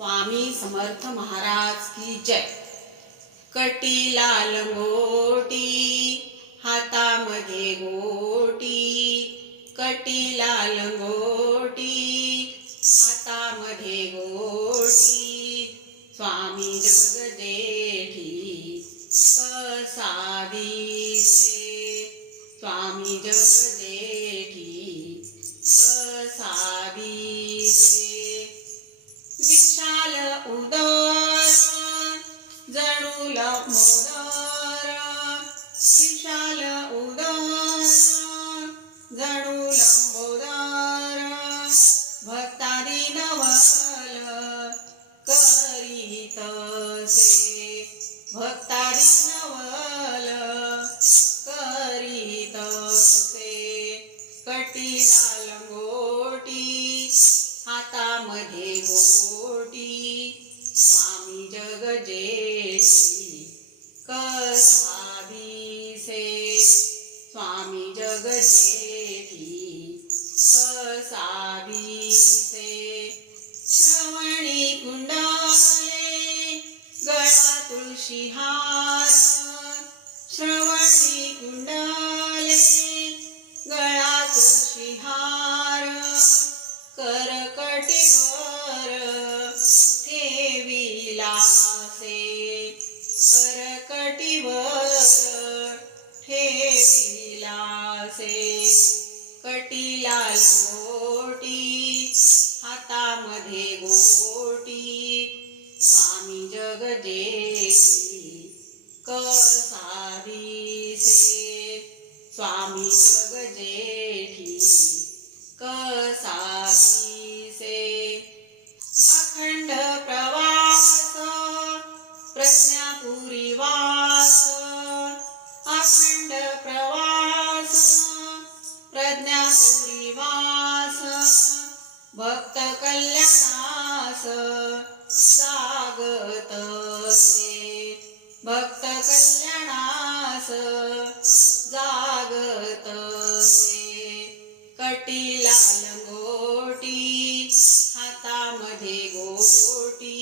स्वामी समर्थ महाराज की जय. कटीला लंगोटी हातामध्ये गोटी. कटीला लंगोटी हातामध्ये उदार जणू लंबोदर विशाल उदार जणू हातामध्ये गोटी स्वामी जगदेश तुळशी हार करकटीवर स्वामी जग जेठी दिसे स्वामी जगजेठी अखंड प्रवास प्रज्ञापुरी वास अखंड प्रवास प्रज्ञापुरी वास भक्त कल्याणास जागत से भक्त कल्याणास जागत से कटीला लंगोटी हातामध्ये गोटी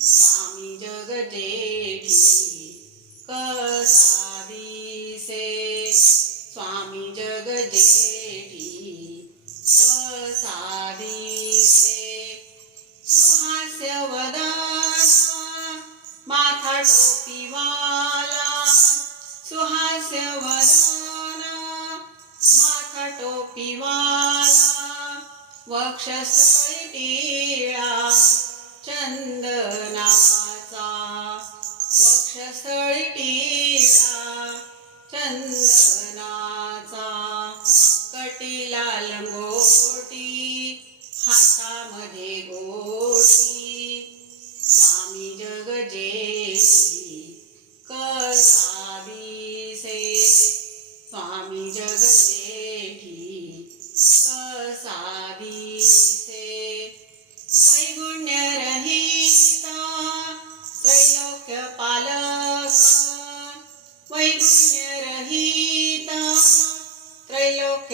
स्वामी जगजेठी कसा दिसे. स्वामी जगजेठी कसा दिसे. सुहास्य वदन माथा टोपी वा सुहास्य वदन माथा टोपीवाला वक्षस्थळी टिळा चंद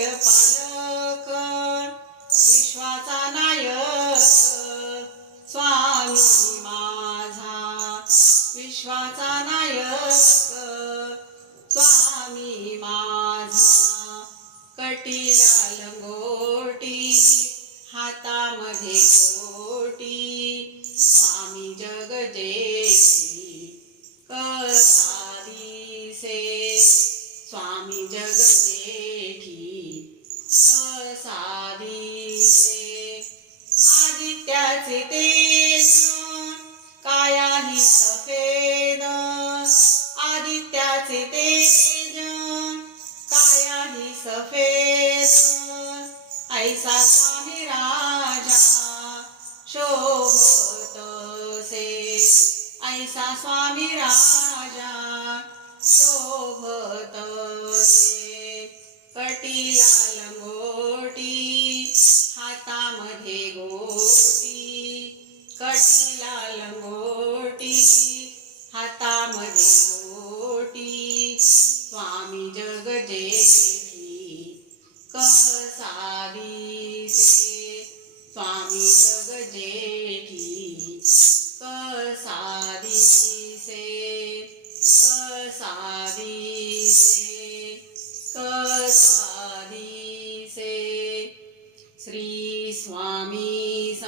पालक विश्वाचा नायक स्वामी माझा विश्वाचा नायक स्वामी माझा. कटीला लंगोटी हातामध्ये गोटी स्वामी जगजे कसारी से स्वामी जगजेठी कसा आदित्याचे तेज कायाही सफेद आदित्याचे तेज कायाही सफेद ऐसा स्वामी राजा शोभतसे ऐसा स्वामी राजा शोभतसे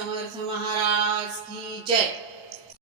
समर्थ महाराज की जय.